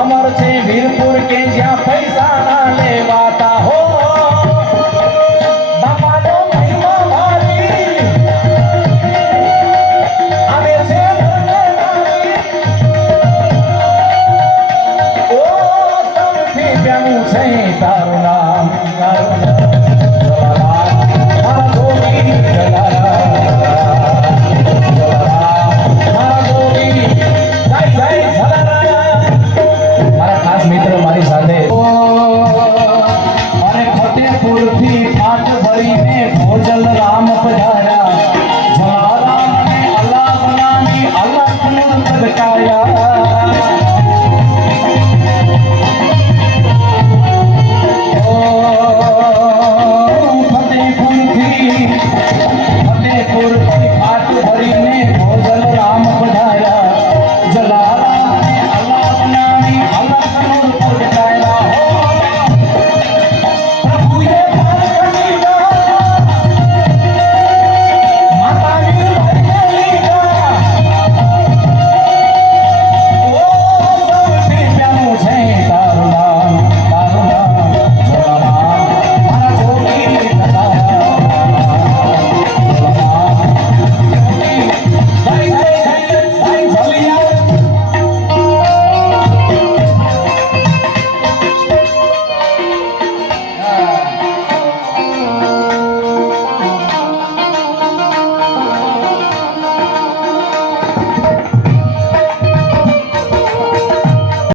અમર છે વીરપુર કે જ્યાં પૈસા ના લેવાતા હો બાપાનો મહિમા ભારી આવે છે ઓ સૌથી પ્યારું છે તારું નામ ભોજલ રામ પધાર